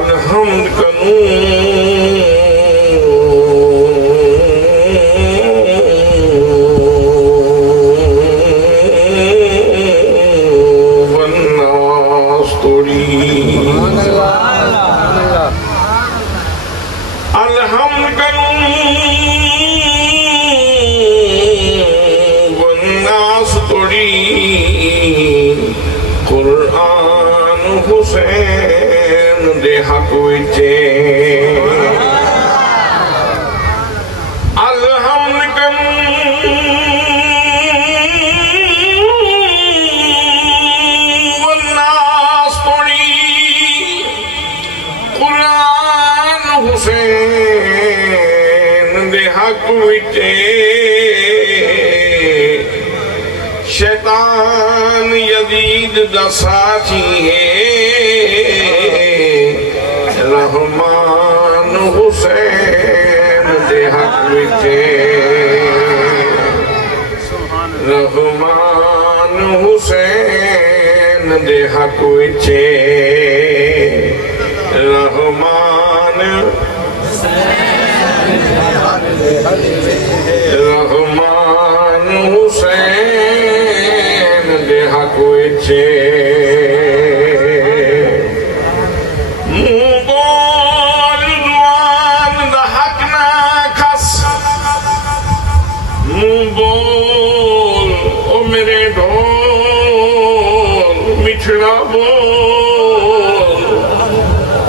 الحمد کنوں والناس تريد الحمد کنوں والناس تريد قرآن حسین دے حق وچے الحمد کنوں والناس تريد قرآن حسین دے حق وچے شیطان یزید دا ساتھی ہے رحمان حسین دے حق وچے رحمان حسین دے حق وچے رحمان رحمان حسین دے حق وچے منہ بول زبان دا حق نہ کھس منہ بول او میرے ڈھول مٹھڑا بول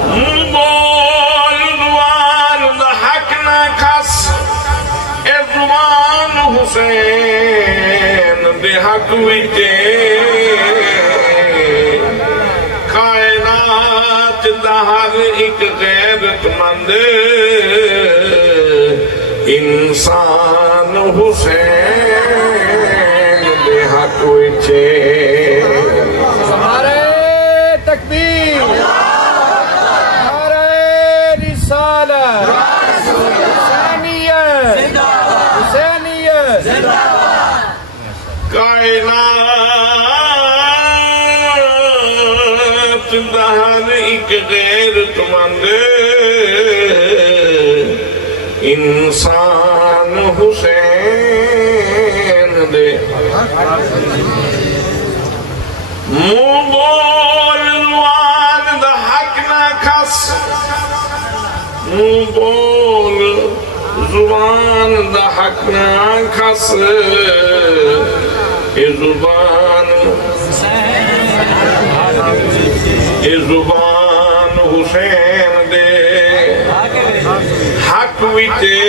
منہ بول زبان دا حق نہ کھس اے زبان حسین دے حق وچے کائنات دا ہر ایک غیرت مند انسان حسین دے حق وچے نعرہ تکبیر نعرہ رسالت حسینیت حسینیت کائنات دا ہر ایک غیرت مند انسان حسین دے منہ بول زبان دا حق نہ کھس منہ بول زبان دا حق نہ کھس اے زبان حسین دے حق وچے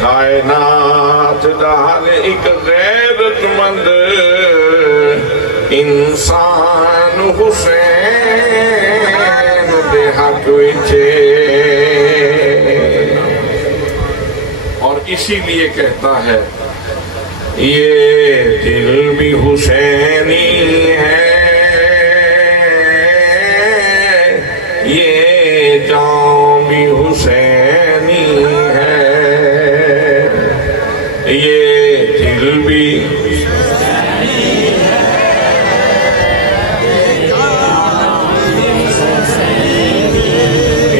کائنات دا ہر ایک غیرت مند انسان حسین دے حق وچے اور اسی لیے کہتا ہے یہ دل بھی حسینی ہے یہ جان بھی حسینی ہے یہ دل بھی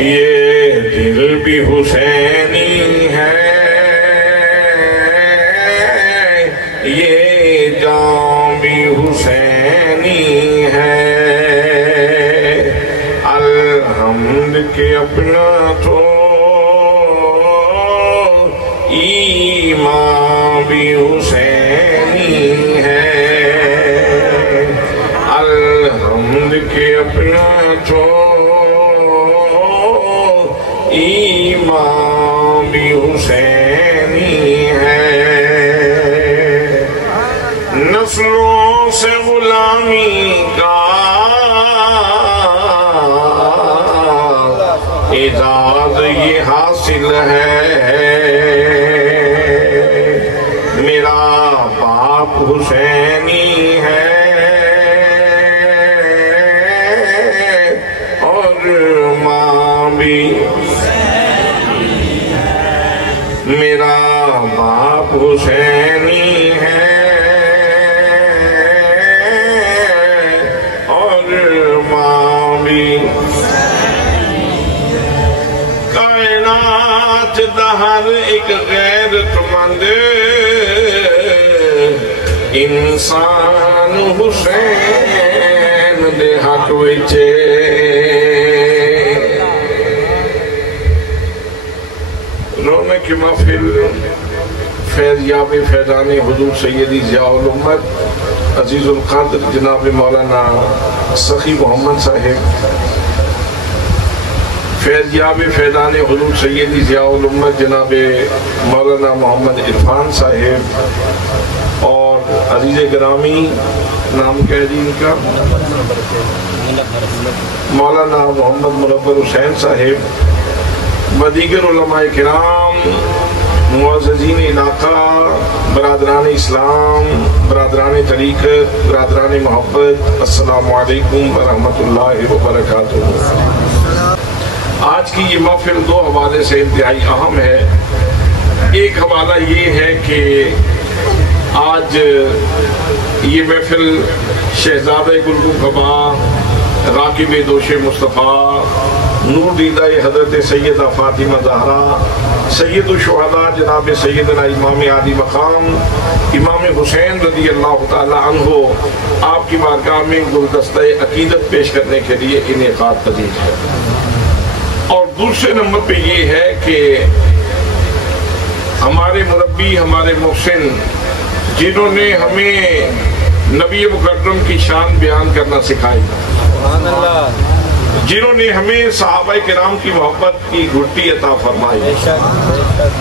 یہ دل بھی حسینی ہے یہ جان بھی حسینی ہے الحمد کے اپنا تو ایمان بھی حسینی ہے الحمد کے اپنا تو ایمان بھی حسینی ہے نسلوں سے غلامی کا اعزاز یہ حاصل ہے میرا باپ حسینی ہے اور ماں بھی میرا باپ حسینی ہے اور ماں بھی چدا ہر ایک غیرت مند انسان حسین دے حق وچے رونے کی محفل فیض یاب فیضان حضور سیدی ضیاء الامت عزیز القادر جناب مولانا سخی محمد صاحب، فیض یاب فیضان حضور سیدی ضیاء الامت جناب مولانا محمد عرفان صاحب، اور عزیز گرامی نام کہہ دی ان کا مولانا محمد منور حسین صاحب، دیگر علماء کرام، معززین علاقہ، برادران اسلام، برادران طریقت، برادران محبت، السلام علیکم ورحمۃ اللہ وبرکاتہ۔ آج کی یہ محفل دو حوالے سے انتہائی اہم ہے۔ ایک حوالہ یہ ہے کہ آج یہ محفل شہزادہ گلگوں کبا، راکب دوش مصطفیٰ، نور دیدہ حضرت سیدہ فاطمہ زہرا، سید الشہداء جناب سیدنا امام عالی مقام امام حسین رضی اللہ تعالی عنہ آپ کی بارگاہ میں گلدستہ عقیدت پیش کرنے کے لیے انعقاد پذیر ہے۔ اور دوسرے نمبر پہ یہ ہے کہ ہمارے مربی، ہمارے محسن، جنہوں نے ہمیں نبی مکرم کی شان بیان کرنا سکھائی، جنہوں نے ہمیں صحابہ کرام کی محبت کی گھٹی عطا فرمائی،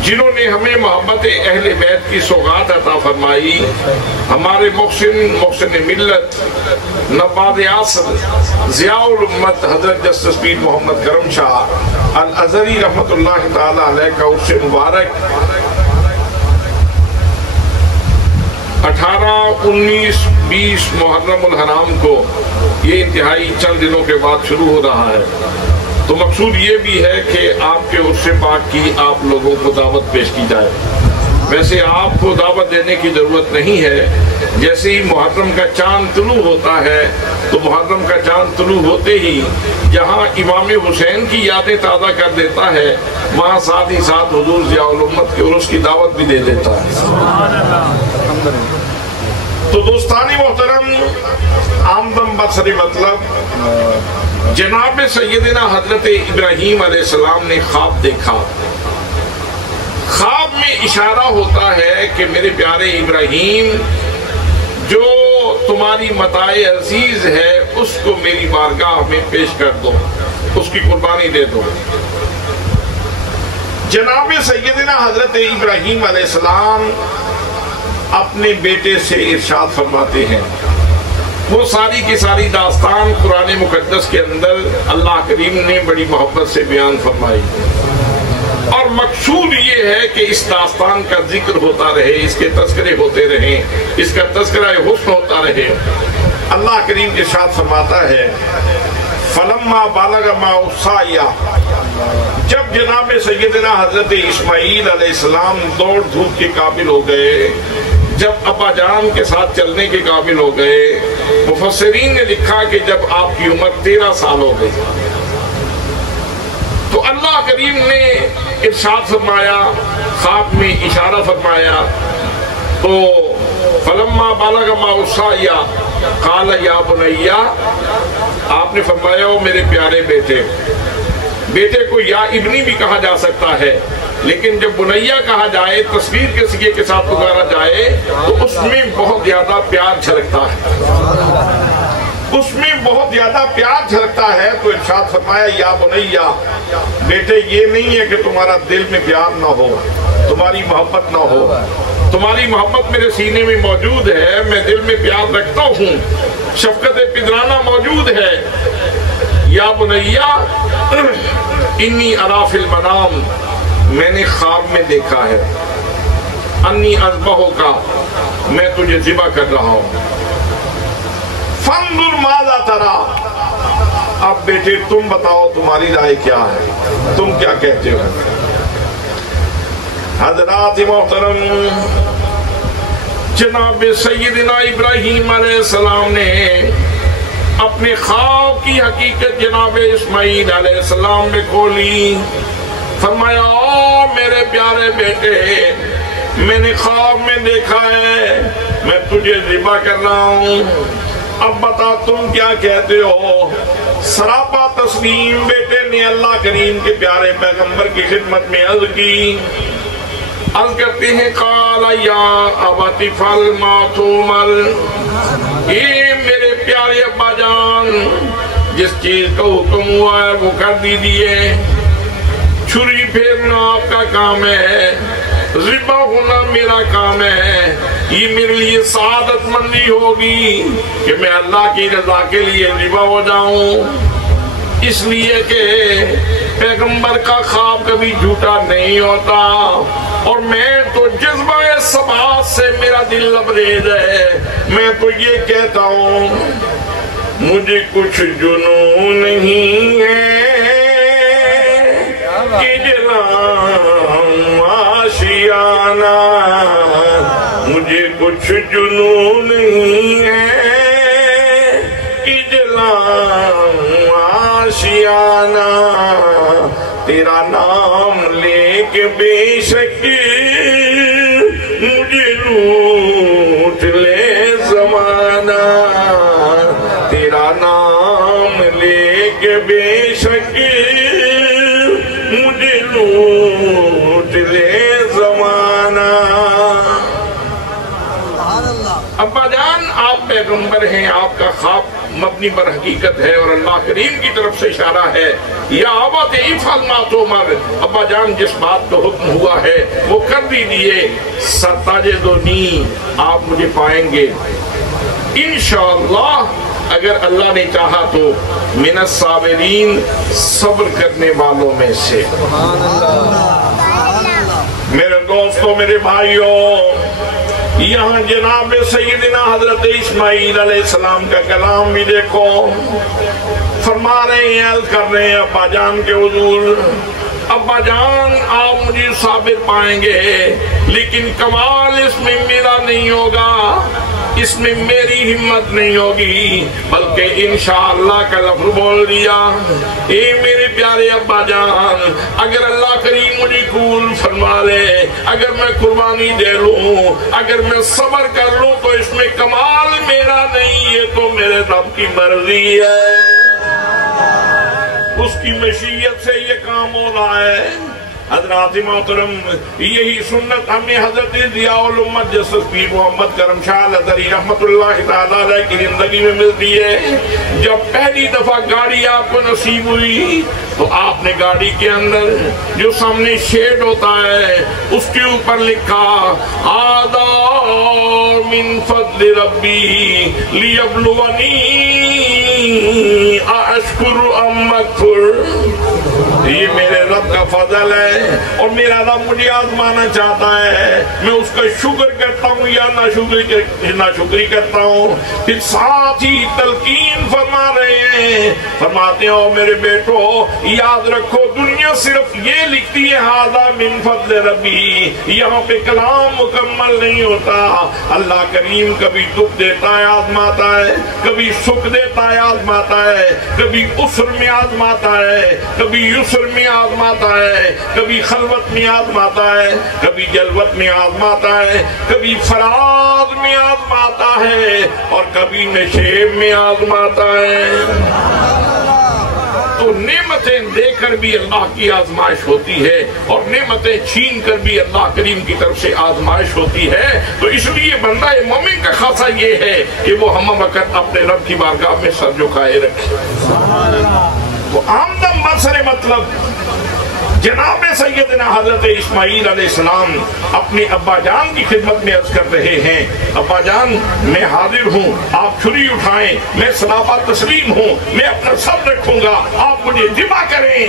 جنہوں نے ہمیں محبت اہل بیت کی سوغات عطا فرمائی، ہمارے محسن ملت، نباد عصر، ضیاء الامت حضرت جسٹس پیر محمد کرم شاہ الازہری رحمت اللہ تعالی علیہ کا عرص مبارک 18، 19، 20 محرم الحرام کو یہ انتہائی چند دنوں کے بعد شروع ہو رہا ہے۔ تو مقصود یہ بھی ہے کہ آپ کے عرص پاک کی آپ لوگوں کو دعوت پیش کی جائے۔ ویسے آپ کو دعوت دینے کی ضرورت نہیں ہے، جیسے ہی محرم کا چاند طلوع ہوتا ہے تو محرم کا چاند طلوع ہوتے ہی جہاں امام حسین کی یادیں تازہ کر دیتا ہے، وہاں ساتھ ہی ساتھ حضور ضیاء الامت کے عرس کی دعوت بھی دے دیتا ہے۔ تو دوستانی محترم، آمدم بسر مطلب جناب سیدنا حضرت ابراہیم علیہ السلام نے خواب دیکھا۔ خواب میں اشارہ ہوتا ہے کہ میرے پیارے ابراہیم، جو تمہاری متاع عزیز ہے اس کو میری بارگاہ میں پیش کر دو، اس کی قربانی دے دو۔ جناب سیدنا حضرت ابراہیم علیہ السلام اپنے بیٹے سے ارشاد فرماتے ہیں، وہ ساری کی ساری داستان قرآن مقدس کے اندر اللہ کریم نے بڑی محبت سے بیان فرمائی، اور مقصود یہ ہے کہ اس داستان کا ذکر ہوتا رہے، اس کے تذکرے ہوتے رہیں، اس کا تذکرہ حسن ہوتا رہے۔ اللہ کریم ارشاد فرماتا ہے، فلما بالغ معه السعی، جب جناب سیدنا حضرت اسماعیل علیہ السلام دوڑ دھوپ کے قابل ہو گئے، جب ابا جان کے ساتھ چلنے کے قابل ہو گئے، مفسرین نے لکھا کہ جب آپ کی عمر 13 سال ہو گئی تو اللہ کریم نے ارشاد فرمایا، خواب میں اشارہ فرمایا، تو فلما بالغ معه السعی قال یا بنی، آپ نے فرمایا او میرے پیارے بیٹے۔ بیٹے کو یا ابنی بھی کہا جا سکتا ہے، لیکن جب بنیہ کہا جائے، تصویر کے سگے کے ساتھ پکارا جائے تو اس میں بہت زیادہ پیار جھلکتا ہے، اس میں بہت زیادہ پیار جھلکتا ہے۔ تو ارشاد فرمایا یا بنیہ، بیٹے یہ نہیں ہے کہ تمہارا دل میں پیار نہ ہو، تمہاری محبت نہ ہو، تمہاری محبت میرے سینے میں موجود ہے، میں دل میں پیار رکھتا ہوں، شفقت پدرانہ موجود ہے۔ یا بنیہ انی ارا فی المنام، میں نے خواب میں دیکھا ہے، انی اذبحک، میں تجھے ذبح کر رہا ہوں، فانظر ماذا تری، اب بیٹے تم بتاؤ تمہاری رائے کیا ہے، تم کیا کہتے ہو؟ حضرات محترم، جناب سیدنا ابراہیم علیہ السلام نے اپنے خواب کی حقیقت جناب اسماعیل علیہ السلام میں کھولی۔ فرمایا او میرے پیارے بیٹے، میں نے خواب میں دیکھا ہے میں تجھے ذبح کر رہا ہوں، اب بتا تم کیا کہتے ہو؟ سراپا تسلیم بیٹے نے اللہ کریم کے پیارے پیغمبر کی خدمت میں عرض کی، عرض کرتے ہیں قال یا ابت افعل ما تؤمر، اے میرے پیارے ابا جان جس چیز کا حکم ہوا ہے وہ کر دیجئے، چھری پھیرنا آپ کا کام ہے، ذبح ہونا میرا کام ہے، یہ میرے لیے سعادت مندی ہوگی کہ میں اللہ کی رضا کے لیے ذبح ہو جاؤں، اس لیے کہ پیغمبر کا خواب کبھی جھوٹا نہیں ہوتا، اور میں تو جذبہ ثبات سے میرا دل لبریز ہے، میں تو یہ کہتا ہوں مجھے کچھ جنون نہیں ہے کہ جلاؤں آشیانہ، مجھے کچھ جنون نہیں ہے کہ جلاؤں آشیانہ، تیرا نام لے کے بے شک مجھے لوٹ لے زمانہ، تیرا نام لے کے بے شک مجھے لوٹ لے زمانہ۔ ابا جان آپ پیغمبر ہیں، آپ کا خواب مبنی پر حقیقت ہے اور اللہ کریم کی طرف سے اشارہ ہے، یا ابت افعل ما تؤمر، ابا جان جس بات کا حکم ہوا ہے وہ کر دیجئے، ستجدنی آپ مجھے پائیں گے انشاءاللہ، اگر اللہ نے چاہا تو من الصابرین، صبر کرنے والوں میں سے۔ میرے دوستوں میرے بھائیوں، یہاں جناب سیدنا حضرت اسماعیل علیہ السلام کا کلام بھی دیکھو، فرما رہے ہیں عرض کر رہے ہیں ابا جان کے حضور، ابا جان آپ مجھے صابر پائیں گے، لیکن کمال اس میں میرا نہیں ہوگا، اس میں میری ہمت نہیں ہوگی، بلکہ انشاءاللہ کا لفظ بول دیا۔ اے میرے پیارے ابا جان، اگر اللہ کریم مجھے قبول فرما لے، اگر میں قربانی دے لوں، اگر میں صبر کر لوں، تو اس میں کمال میرا نہیں، یہ تو میرے رب کی مرضی ہے، اس کی مشیت سے یہ کام ہو رہا ہے۔ حضرات محترم، یہی سنت ہمیں حضرت ضیاء الامت جسس پیر محمد کرم شاہ الازہری رحمت اللہ تعالیٰ علیہ کی زندگی میں ملتی ہے۔ جب پہلی دفعہ گاڑی آپ کو نصیب ہوئی تو آپ نے گاڑی کے اندر جو سامنے شیڈ ہوتا ہے اس کے اوپر لکھا "ھذا من فضل ربی لیبلونی اشکر ام اکفر"، یہ میرے رب کا فضل ہے اور میرا رب مجھے آزمانا چاہتا ہے، میں اس کا شکر کرتا ہوں یا ناشکری کرتا ہوں۔ پھر ساتھ ہی تلقین فرما رہے ہیں، فرماتے ہو میرے بیٹو یاد رکھو دنیا صرف یہ لکھتی ہے "ھذا من فضل ربی"، یہاں پہ کلام مکمل نہیں ہوتا، اللہ کریم کبھی دکھ دیتا ہے آزماتا ہے، کبھی سکھ دیتا ہے آزماتا ہے، کبھی عسر میں آزماتا ہے، کبھی یسر میں آزماتا ہے، کبھی خلوت میں آزماتا ہے، کبھی جلوت میں آزماتا ہے، کبھی فراز میں آزماتا ہے اور کبھی نشیب میں آزماتا ہے۔ تو نعمتیں دے کر بھی اللہ کی آزمائش ہوتی ہے اور نعمتیں چھین کر بھی اللہ کریم کی طرف سے آزمائش ہوتی ہے۔ تو اس لیے بندہ مومن کا خاصہ یہ ہے کہ وہ ہم وقت اپنے رب کی بارگاہ میں سر جھکائے رکھے۔ تو آمدن بسر مطلب جناب سیدنا حضرت اسماعیل علیہ السلام اپنے ابا جان کی خدمت میں عرض کر رہے ہیں، ابا جان میں حاضر ہوں، آپ چھری اٹھائیں، میں سراپا تسلیم ہوں، میں اپنا سب رکھوں گا، آپ مجھے ذبح کریں،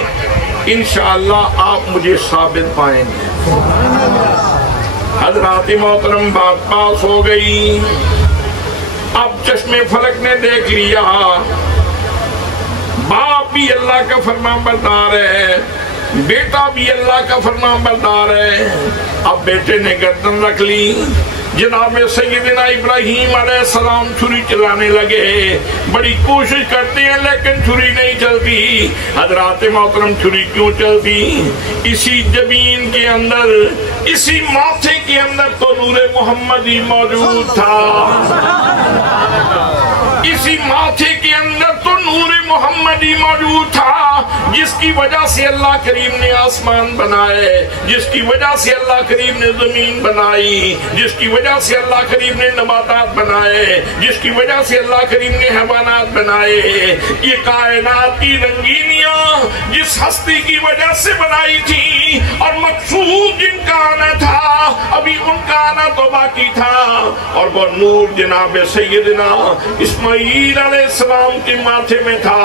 انشاءاللہ آپ مجھے ثابت پائیں گے۔ حضرات محترم بات پاس ہو گئی، اب چشم فلک نے دیکھ لیا، باپ بھی اللہ کا فرمان بردار ہے، بیٹا بھی اللہ کا فرمان بردار ہے۔ اب بیٹے نے گردن رکھ لی، جناب سیدنا ابراہیم علیہ السلام چھری چلانے لگے، بڑی کوشش کرتے ہیں لیکن چھری نہیں چلتی۔ حضرات محترم چھری کیوں چلتی؟ اسی جبین کے اندر، اسی ماتھے کے اندر تو نور محمدی موجود تھا، اسی ماتھے کے اندر تو نور محمدی موجود تھا، جس کی وجہ سے اللہ کریم نے آسمان بنائے، جس کی وجہ سے اللہ کریم نے زمین بنائی، جس کی وجہ سے اللہ کریم نے نباتات بنائے، جس کی وجہ سے اللہ کریم نے حیوانات بنائے۔ یہ کائنات کی رنگینیاں جس ہستی کی وجہ سے بنائی تھی، اور مقصود جن کا آنا تھا ابھی ان کا آنا تو باقی تھا، اور وہ نور جناب سیدنا اسماعیل علیہ السلام کے ماتھے میں تھا۔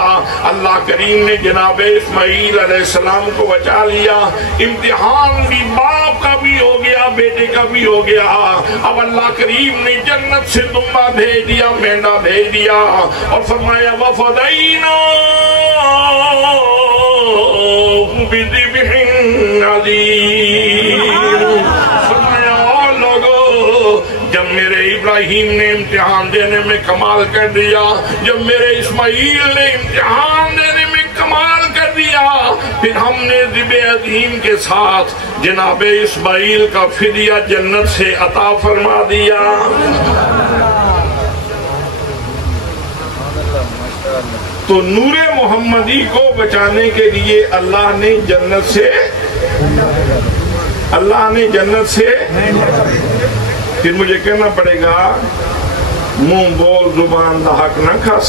اللہ کریم نے جناب اسماعیل علیہ السلام کو بچا لیا، امتحان بھی باپ کا بھی ہو گیا، بیٹے کا بھی ہو گیا۔ اب اللہ کریم نے جنت سے دمبا بھیج دیا، مینڈا بھیج دیا، اور فرمایا وَفَدَيْنَاهُ بِذِبْحٍ عَظِيمٍ۔ فرمایا اور لوگو، جب میرے ابراہیم نے امتحان دینے میں کمال کر دیا، جب میرے اسماعیل نے امتحان دینے میں کمال کر دیا، پھر ہم نے ذبح عظیم کے ساتھ جناب اسماعیل کا فدیہ جنت سے عطا فرما دیا۔ تو نور محمدی کو بچانے کے لیے اللہ نے جنت سے پھر مجھے کہنا پڑے گا منہ بول زبان دا حق نہ کھس،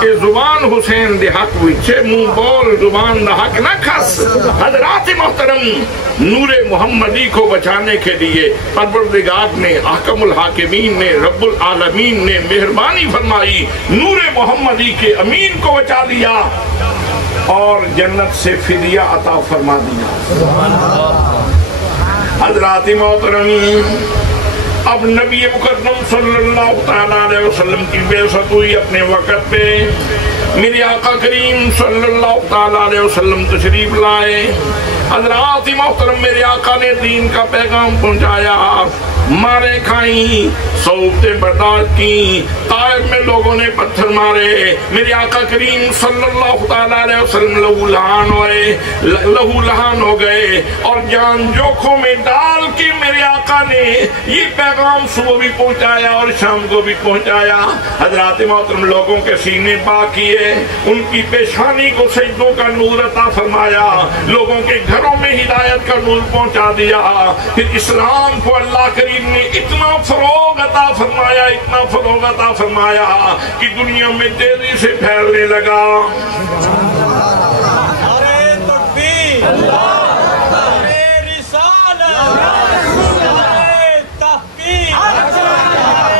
کہ زبان حسین دے حق وچے منہ بول زبان دا حق نہ کھس۔ حضرات محترم، نور محمدی کو بچانے کے لیے پروردگار نے، احکم الحاکمین نے، رب العالمین نے مہربانی فرمائی، نور محمدی کے امین کو بچا لیا اور جنت سے فدیہ عطا فرما دیا۔ حضرات محترم، اب نبی مکرم صلی اللہ علیہ وسلم کی بعثت ہوئی اپنے وقت پہ، میرے آقا کریم صلی اللہ علیہ وسلم تشریف لائے۔ حضرات محترم، میرے آقا نے دین کا پیغام پہنچایا، مارے کھائیں، صحبتیں برداشت کی، طائف میں لوگوں نے پتھر مارے، میرے آقا کریم صلی اللہ علیہ وسلم لہو لہان ہو گئے، اور جان جوکھوں میں ڈال کے میرے آقا نے یہ پیغام صبح بھی پہنچایا اور شام کو بھی پہنچایا۔ حضرات محترم، لوگوں کے سینے پاک کیے، ان کی پیشانی کو سجدوں کا نور عطا فرمایا، لوگوں کے گھروں میں ہدایت کا نور پہنچا دیا۔ پھر اسلام کو اللہ کریم نے اتنا فروغ عطا فرمایا، اتنا فروغ عطا فرمایا کہ دنیا میں تیزی سے پھیلنے لگا۔ نعرہ تکبیر، نعرہ رسالت، نعرہ تحقیق، نعرہ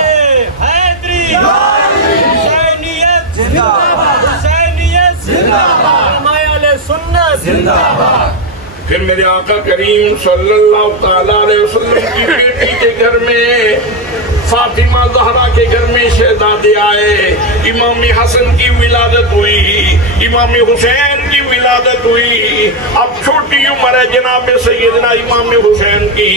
حیدری، حسینیت زندہ باد، حسینیت زندہ باد، علماء اہل سنت زندہ باد۔ پھر میرے آقا کریم صلی اللہ علیہ وسلم کی بیٹی کے گھر میں، فاطمہ زہرا کے گھر میں شہزادے آئے، امام حسن کی ولادت ہوئی، امام حسین کی ولادت ہوئی۔ اب چھوٹی عمر ہے جناب سیدنا امام حسین کی،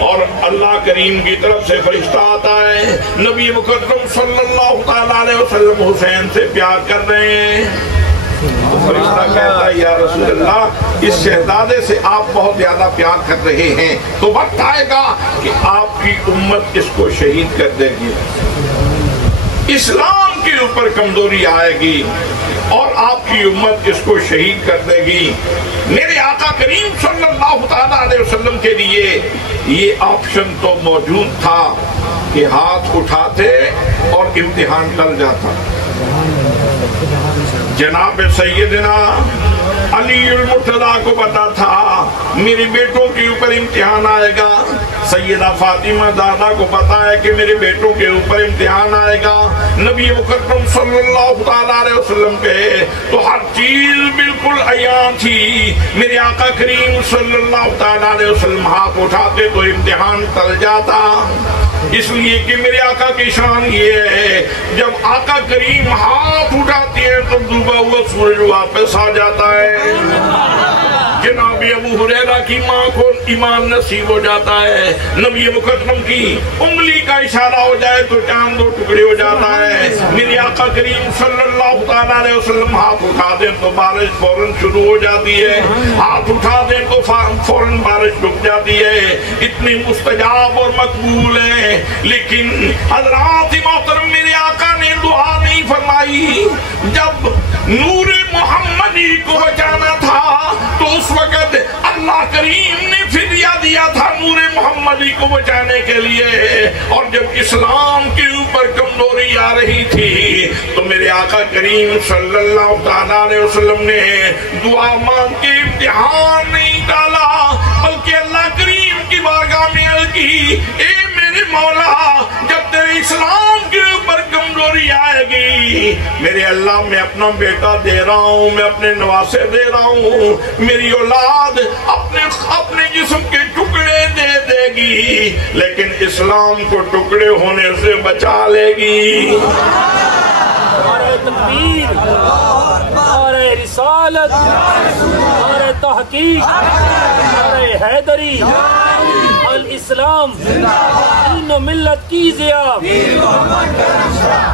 اور اللہ کریم کی طرف سے فرشتہ آتا ہے، نبی مکرم صلی اللہ علیہ وسلم حسین سے پیار کر رہے ہیں۔ فرشتہ کہتا ہے یا رسول اللہ، اس شہزادے سے آپ بہت زیادہ پیار کر رہے ہیں تو وقت آئے گا کہ آپ کی امت اس کو شہید کر دے گی، اسلام کے اوپر کمزوری آئے گی اور آپ کی امت اس کو شہید کر دے گی۔ میرے آقا کریم صلی اللہ علیہ وسلم کے لیے یہ آپشن تو موجود تھا کہ ہاتھ اٹھاتے اور امتحان ٹل جاتا۔ جناب سیدنا علی المرتضیٰ کو پتا تھا میرے بیٹوں کے اوپر امتحان آئے گا، سیدہ فاطمہ زہرا کو پتا ہے کہ میرے بیٹوں کے اوپر امتحان آئے گا، نبی مکرم صلی اللہ علیہ وسلم پہ تو ہر چیز بالکل عیاں تھی۔ میرے آقا کریم صلی اللہ علیہ وسلم ہاتھ اٹھاتے تو امتحان ٹل جاتا، اس لیے کہ میرے آقا کی شان یہ ہے جب آقا کریم ہاتھ اٹھاتے ہیں تو ڈوبا ہوا سورج واپس آ جاتا ہے۔ جناب ابو ہریرہ کی ماں کو ایمان نصیب ہو جاتا ہے، نبی مکرم کی انگلی کا اشارہ ہو جائے تو چاند دو ٹکڑے ہو جاتا ہے، میرے آقا کریم صلی اللہ تعالیٰ علیہ وسلم ہاتھ اٹھا دیں تو بارش فوراً شروع ہو جاتی ہے، ہاتھ اٹھا دیں تو فوراً بارش رک جاتی ہے، اتنی مستجاب اور مقبول ہے۔ لیکن حضرات محترم میرے آقا نے دعا نہیں فرمائی، جب نور محمدی کو بچانا تھا تو اس وقت اللہ کریم نے فدیہ دیا تھا نور محمدی کو بچانے کے لیے، اور جب اسلام کے اوپر کمزوری آ رہی تھی تو میرے آقا کریم صلی اللہ تعالیٰ علیہ وسلم نے دعا مانگ کے امتحان نہیں ڈالا، بلکہ اللہ کریم کی بارگاہ میں عرض کی، اے میرے مولا جب تیرے اسلام کے اوپر کمزوری آئے گی میرے اللہ میں اپنا بیٹا دے رہا ہوں، میں اپنے نواسے دے رہا ہوں، میری اولاد اپنے جسم کے ٹکڑے دے گی لیکن اسلام کو ٹکڑے ہونے سے بچا لے گی۔ نعرہ تکبیر، نعرہ رسالت، نعرہ تحقیق، نعرہ حیدری، الاسلام دین و ملت کی ضیاء،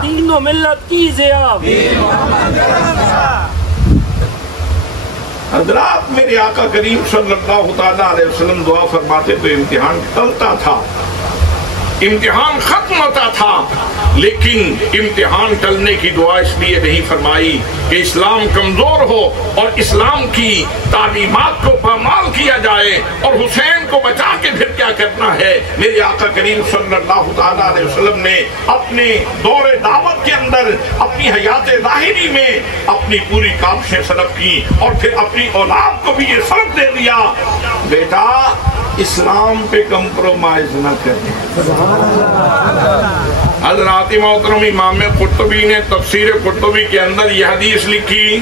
دین و ملت کی ضیاء۔ حضرات میرے آقا کریم صلی اللہ تعالیٰ علیہ وسلم دعا فرماتے تو امتحان ٹلتا تھا، امتحان ختم ہوتا تھا، لیکن امتحان ٹلنے کی دعا اس لیے نہیں فرمائی کہ اسلام کمزور ہو اور اسلام کی تعلیمات کو پامال کیا جائے اور حسین کو بچا کے پھر کیا کرنا ہے۔ میرے آقا کریم صلی اللہ تعالیٰ علیہ وسلم نے اپنے دور دعوت کے اندر اپنی حیات ظاہری میں اپنی پوری کاوشیں صرف کی اور پھر اپنی اولاد کو بھی یہ سبق دے دیا، بیٹا اسلام پہ کمپرومائز نہ کریں۔ حضرات محترم امام قرطبی نے تفسیر قرطبی کے اندر یہ حدیث لکھی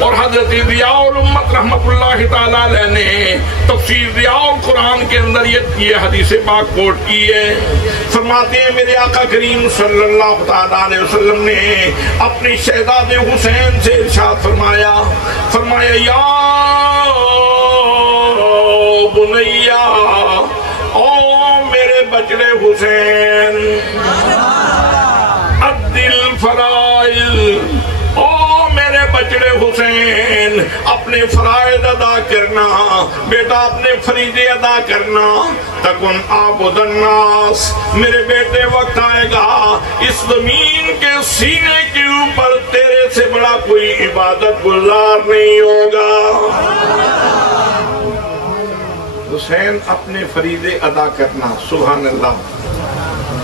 اور حضرت ضیاء الامت رحمت اللہ تعالیٰ علیہ نے تفسیر ضیاء القرآن کے اندر یہ حدیث پاک کوٹ کی ہے۔ فرماتے ہیں میرے آقا کریم صلی اللہ تعالیٰ علیہ وسلم نے اپنی شہزادے حسین سے ارشاد فرمایا یا بنیا، او میرے بچڑے حسین، عدل فرائض، او میرے بچڑے حسین اپنے فرائض ادا کرنا، بیٹا اپنے فریضے ادا کرنا، تکن عابد الناس، میرے بیٹے وقت آئے گا اس زمین کے سینے کے اوپر تیرے سے بڑا کوئی عبادت گزار نہیں ہوگا۔ حسین اپنے فریضے ادا کرنا، سبحان اللہ،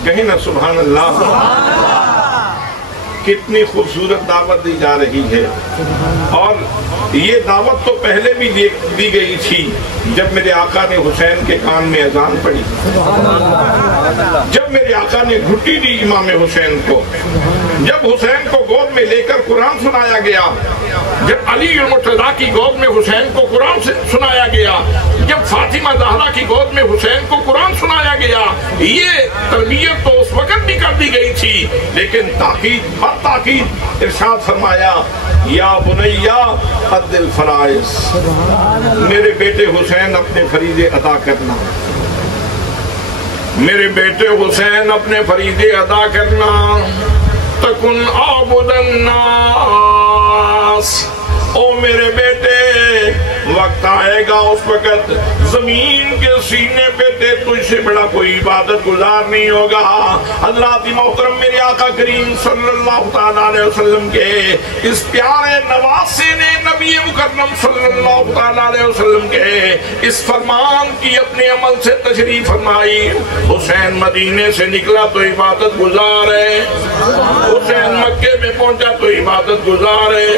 کہیں نا سبحان اللہ۔ کتنی خوبصورت دعوت دی جا رہی ہے، اور یہ دعوت تو پہلے بھی دی گئی تھی جب میرے آقا نے حسین کے کان میں اذان پڑھی، جب میرے آقا نے گھٹی دی امام حسین کو، جب حسین کو گود میں لے کر قرآن سنایا گیا، جب علی المرتضیٰ کی گود میں حسین کو قرآن سنایا گیا، جب فاطمہ زہرا کی گود میں حسین کو قرآن سنایا گیا، یہ تربیت تو اس وقت بھی کر دی گئی تھی، لیکن تاکید ارشاد فرمایا یا بنیا قد الفرائض، میرے بیٹے حسین اپنے فریضے ادا کرنا، میرے بیٹے حسین اپنے فریضے ادا کرنا، تکن عابد الناس، او میرے بیٹے وقت آئے گا اس وقت زمین کے سینے پہ تجھ سے بڑا کوئی عبادت گزار نہیں ہوگا۔ حضرات محترم میرے آقا کریم صلی اللہ تعالیٰ علیہ وسلم کے اس پیارے نواسے نے نبی مکرم صلی اللہ تعالیٰ علیہ وسلم کے اس فرمان کی اپنے عمل سے تشریح فرمائی۔ حسین مدینے سے نکلا تو عبادت گزار ہے، حسین مکے میں پہنچا تو عبادت گزار ہے،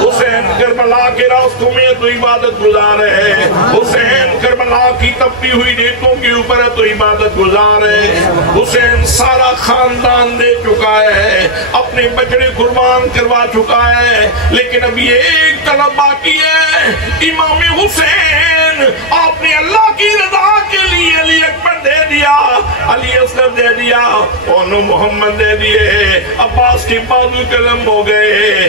حسین کربلا کے راستوں میں تو عبادت گزار ہے، حسین کربلا کی تپتی ہوئی ریتوں کے اوپر ہے تو عبادت گزار ہے، حسین سارا خاندان دے چکا ہے، اپنے بچڑے قربان کروا چکا ہے، لیکن ابھی ایک طلب باقی ہے، امام حسین آپ نے اللہ کی رضا کے لیے علی اکبر دے دیا، علی اصغر دے دیا، اونو محمد دے دیے، عباس کی بازو قلم ہو گئے،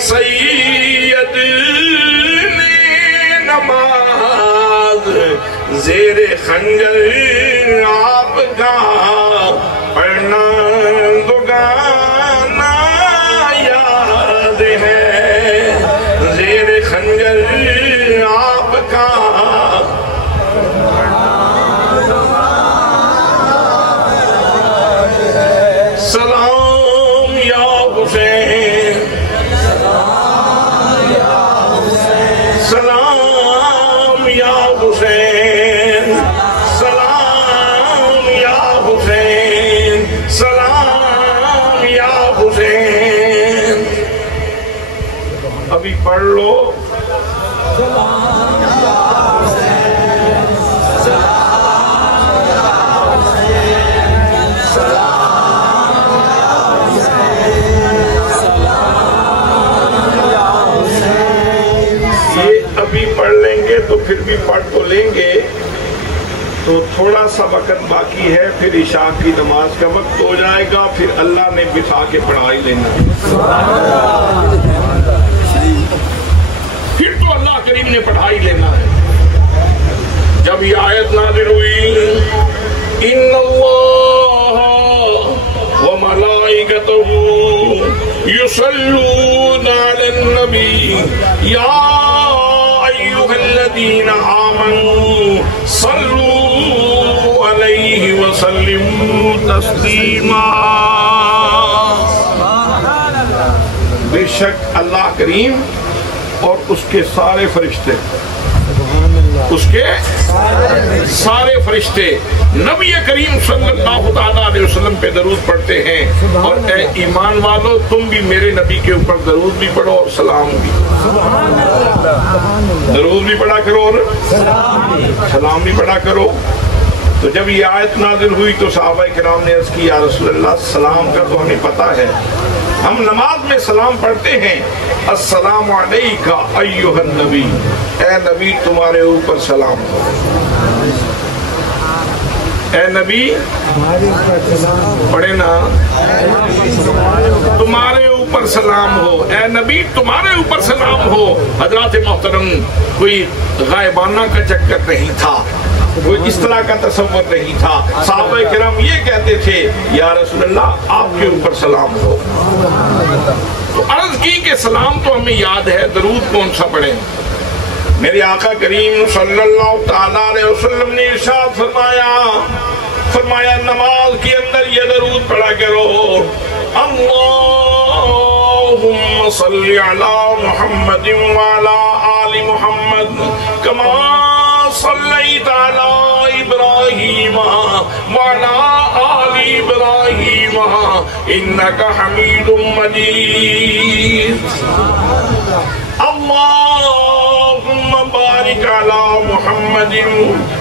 سید نے نماز زیر خنجر آپ کا پڑھنا دگانا یاد ہے، زیر خنجر آپ کا سلام یا حسین، سلام یا حسین، سلام یا حسین، سلام یا حسین۔ ابھی پڑھ لو ابھی پڑھ لیں گے تو پھر بھی پڑھ تو لیں گے، تو تھوڑا سا وقت باقی ہے، پھر عشاء کی نماز کا وقت ہو جائے گا، پھر اللہ نے بٹھا کے پڑھائی لینا، پھر تو اللہ کریم نے پڑھائی لینا ہے۔ جب یہ آیت نازل ہوئی ان اللہ وملائکتہ یصلون علی النبی یا ایھا الذین آمنوا صلوا علیہ وسلموا تسلیما۔ بے شک اللہ کریم اور اس کے سارے فرشتے، اس کے سارے فرشتے نبی کریم صلی اللہ علیہ وسلم پہ درود پڑھتے ہیں، اور اے ایمان والو تم بھی میرے نبی کے اوپر درود بھی پڑھو اور سلام بھی، درود بھی پڑھا کرو اور سلام بھی پڑھا کرو۔ تو جب یہ آیت نازل ہوئی تو صحابہ کرام نے عرض کی یا رسول اللہ سلام کا تو ہمیں پتہ ہے، ہم نماز میں سلام پڑھتے ہیں السلام علیکہ ایھا النبی، اے نبی تمہارے اوپر سلام ہو، اے نبی پڑھے نا تمہارے اوپر سلام ہو، اے نبی تمہارے اوپر سلام ہو۔ حضرات محترم کوئی غائبانہ کا چکر نہیں تھا، کوئی اس طرح کا تصور نہیں تھا، صحابہ کرام یہ کہتے تھے یا رسول اللہ آپ کے اوپر سلام ہو۔ تو عرض کی کہ سلام تو ہمیں یاد ہے، درود کون سا پڑھیں؟ میرے آقا کریم صلی اللہ تعالیٰ علیہ وسلم نے ارشاد فرمایا نماز کے اندر یہ درود پڑھا کرو اللہم صلی علی محمد وعلی آل محمد کما صلیت علی ابراہیم وعلی آل ابراہیم انکا حمید مجید۔ اللہم بارک علی محمد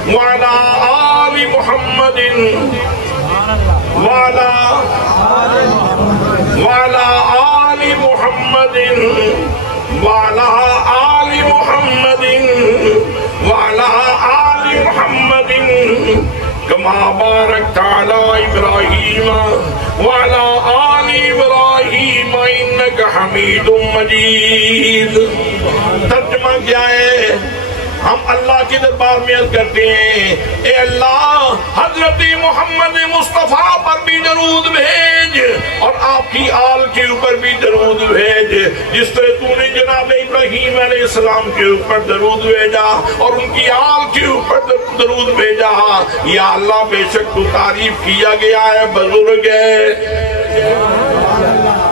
وعلی آل محمد وعلی آل محمد وعلی آل محمد وعلی آل محمد کما بارکت علی ابراہیم وعلی آل ابراہیم انکا حمید مجید۔ ترجمہ کیا ہے؟ ہم اللہ کے دربار میں عرض کرتے ہیں اے اللہ حضرت محمد مصطفیٰ پر بھی درود بھیج اور آپ کی آل کے اوپر بھی درود بھیج، جس طرح تو نے جناب ابراہیم علیہ السلام کے اوپر درود بھیجا اور ان کی آل کے اوپر درود بھیجا۔ یا اللہ بے شک تو تعریف کیا گیا ہے بزرگ ہے،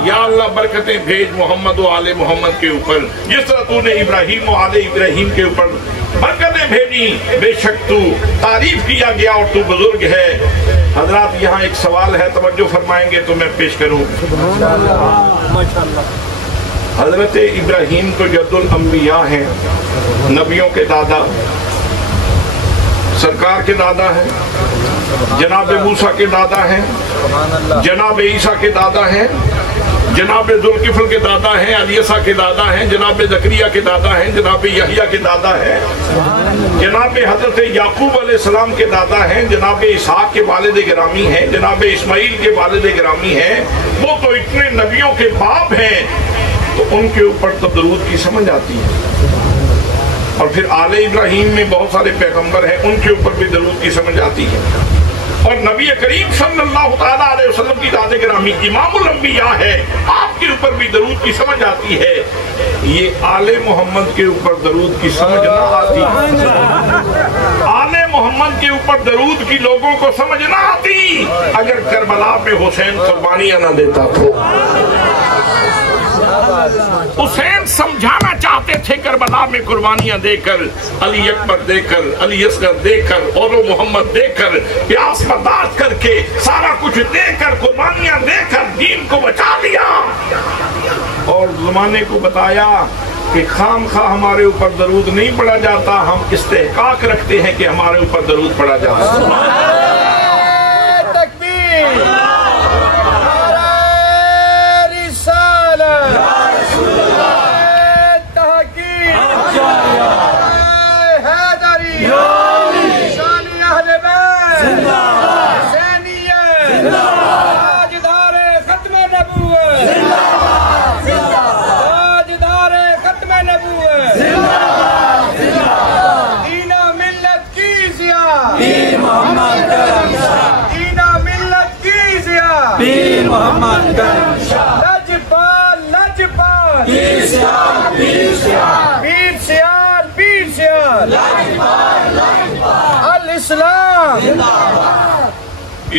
یا اللہ برکتیں بھیج محمد و آل محمد کے اوپر، جس طرح تو نے ابراہیم و آل ابراہیم کے اوپر برکتیں بھیجی، بے شک تو تعریف کیا گیا اور تو بزرگ ہے۔ حضرات یہاں ایک سوال ہے، توجہ فرمائیں گے تو میں پیش کروں۔ حضرت ابراہیم تو جد الانبیاء ہیں، نبیوں کے دادا، سرکار کے دادا ہیں، جناب موسیٰ کے دادا ہیں، جناب عیسیٰ کے دادا ہیں، جناب ذوالکفل کے دادا ہیں، الیسا کے دادا ہیں، جناب زکریا کے دادا ہیں، جناب یحییٰ کے دادا ہیں، جناب حضرت یعقوب علیہ السلام کے دادا ہیں، جناب اسحاق کے والد گرامی ہیں، جناب اسماعیل کے والد گرامی ہیں، وہ تو اتنے نبیوں کے باپ ہیں۔ تو ان کے اوپر تو درود کی سمجھ آتی ہے، اور پھر آل ابراہیم میں بہت سارے پیغمبر ہیں، ان کے اوپر بھی درود کی سمجھ آتی ہے، اور نبی کریم صلی اللہ تعالیٰ علیہ وسلم کی ذات گرامی امام الانبیاء ہے، آپ کے اوپر بھی درود کی سمجھ آتی ہے۔ یہ آل محمد کے اوپر درود کی سمجھ نہ آتی، آل محمد کے اوپر درود کی لوگوں کو سمجھ نہ آتی اگر کربلا پہ حسین قربانیاں نہ دیتا تو۔ حسین سمجھانا چاہتے تھے کربلا میں قربانیاں دے کر، علی اکبر دے کر، علی اصغر دے کر، اور محمد دے کر، پیاس برداشت کر کے، سارا کچھ دے کر، قربانیاں دے کر دین کو بچا لیا، اور زمانے کو بتایا کہ خام خواہ ہمارے اوپر درود نہیں پڑا جاتا، ہم استحقاق رکھتے ہیں کہ ہمارے اوپر درود پڑا جاتا۔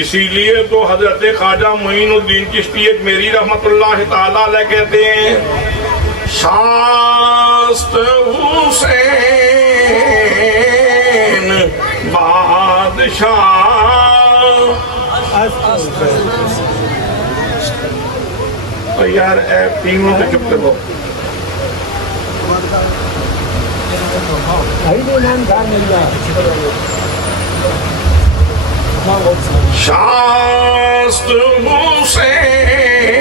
اسی لیے تو حضرت خواجہ معین الدین چشتی میری رحمت اللہ تعالیٰ علیہ کہتے ہیں، شاست حسین بادشاہ۔ یار اے تینوں سے چپ کرو، شاست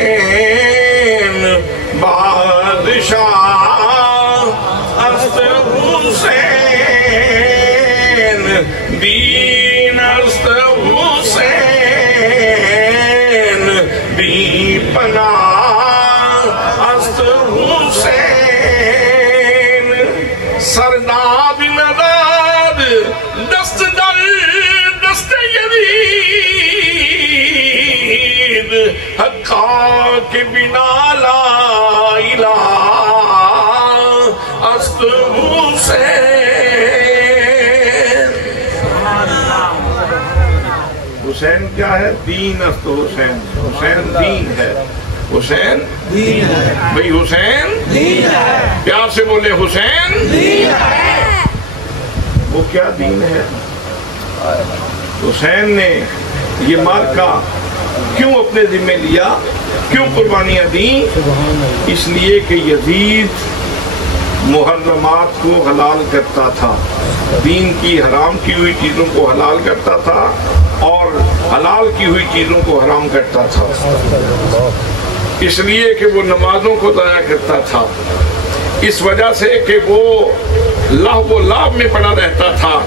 حسین بادشاہ، است حسین دین، است حسین دی پناہ، است حسین سرداد نداد، دست در دست یزید، حقا کے بنا لا الہ، است حسین۔ حسین کیا ہے؟ دین، است حسین، حسین دین ہے، حسین دین ہے بھئی، حسین دین ہے، پیار سے بولے حسین دین ہے۔ وہ کیا دین ہے؟ حسین نے یہ مارکہ کیوں اپنے ذمہ لیا، کیوں قربانیاں دیں؟ اس لیے کہ یزید محرمات کو حلال کرتا تھا، دین کی حرام کی ہوئی چیزوں کو حلال کرتا تھا، اور حلال کی ہوئی چیزوں کو حرام کرتا تھا، اس لیے کہ وہ نمازوں کو ضائع کرتا تھا، اس وجہ سے کہ وہ لہو و لعب میں پڑا رہتا تھا۔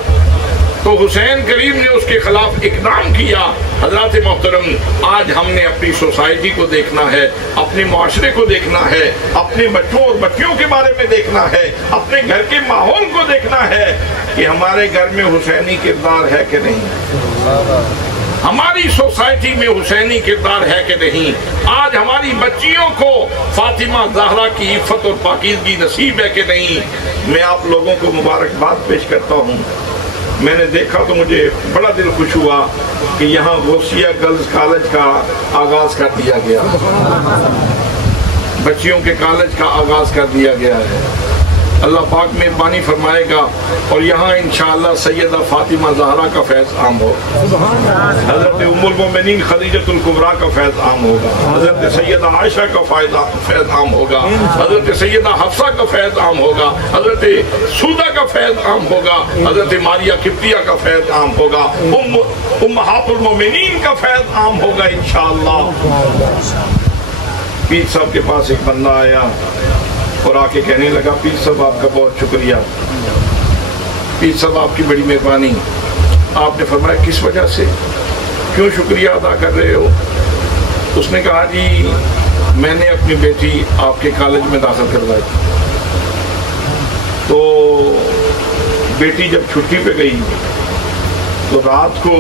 تو حسین کریم نے اس کے خلاف اقدام کیا۔ حضرات محترم، آج ہم نے اپنی سوسائٹی کو دیکھنا ہے، اپنے معاشرے کو دیکھنا ہے، اپنے بچوں اور بچیوں کے بارے میں دیکھنا ہے، اپنے گھر کے ماحول کو دیکھنا ہے کہ ہمارے گھر میں حسینی کردار ہے کہ نہیں، ہماری سوسائٹی میں حسینی کردار ہے کہ نہیں، آج ہماری بچیوں کو فاطمہ زہرا کی عفت اور پاکیزگی نصیب ہے کہ نہیں۔ میں آپ لوگوں کو مبارکباد پیش کرتا ہوں۔ میں نے دیکھا تو مجھے بڑا دل خوش ہوا کہ یہاں غوثیہ گرلز کالج کا آغاز کر دیا گیا، بچیوں کے کالج کا آغاز کر دیا گیا ہے۔ اللہ پاک مہربانی فرمائے گا، اور یہاں انشاءاللہ سیدہ فاطمہ زہرا کا فیض عام ہو، حضرت ام المومنین خدیجۃ الکبریٰ کا فیض عام ہوگا، حضرت سیدہ عائشہ کا فیض عام ہوگا، حضرت سیدہ حفصہ کا فیض عام ہوگا، حضرت سودہ کا فیض عام ہوگا، حضرت ماریہ قبطیہ کا فیض عام ہوگا، امہات المومنین کا فیض عام ہوگا انشاءاللہ۔ پیر صاحب کے پاس ایک بندہ آیا اور آ کے کہنے لگا، پیر صاحب آپ کا بہت شکریہ، پیر صاحب آپ کی بڑی مہربانی۔ آپ نے فرمایا کس وجہ سے، کیوں شکریہ ادا کر رہے ہو؟ اس نے کہا جی میں نے اپنی بیٹی آپ کے کالج میں داخل کروائی. تو بیٹی جب چھٹی پہ گئی تو رات کو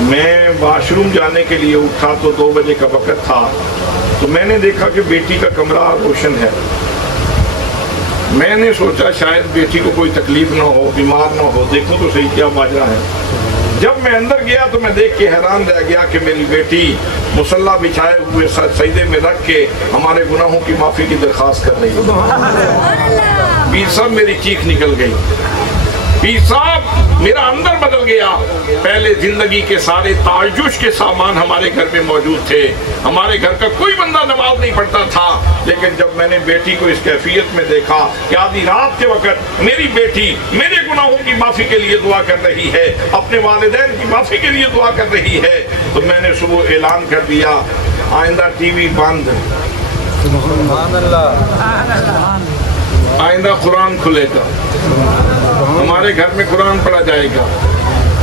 میں واش روم جانے کے لیے اٹھا تو 2 بجے کا وقت تھا. تو میں نے دیکھا کہ بیٹی کا کمرہ روشن ہے. میں نے سوچا شاید بیٹی کو کوئی تکلیف نہ ہو, بیمار نہ ہو, دیکھوں تو صحیح کیا ماجرا ہے. جب میں اندر گیا تو میں دیکھ کے حیران رہ گیا کہ میری بیٹی مصلی بچھائے ہوئے سجدے میں رکھ کے ہمارے گناہوں کی معافی کی درخواست کر رہی ہے. پیر صاحب میری چیخ نکل گئی. پیر صاحب میرا اندر بدل گیا. پہلے زندگی کے سارے تعجش کے سامان ہمارے گھر میں موجود تھے. ہمارے گھر کا کوئی بندہ نماز نہیں پڑھتا تھا. لیکن جب میں نے بیٹی کو اس کیفیت میں دیکھا کہ آدھی رات کے وقت میری بیٹی میرے گناہوں کی معافی کے لیے دعا کر رہی ہے, اپنے والدین کی معافی کے لیے دعا کر رہی ہے, تو میں نے صبح اعلان کر دیا آئندہ ٹی وی بند, آئندہ قرآن کھلے گا, ہمارے گھر میں قرآن پڑھا جائے گا.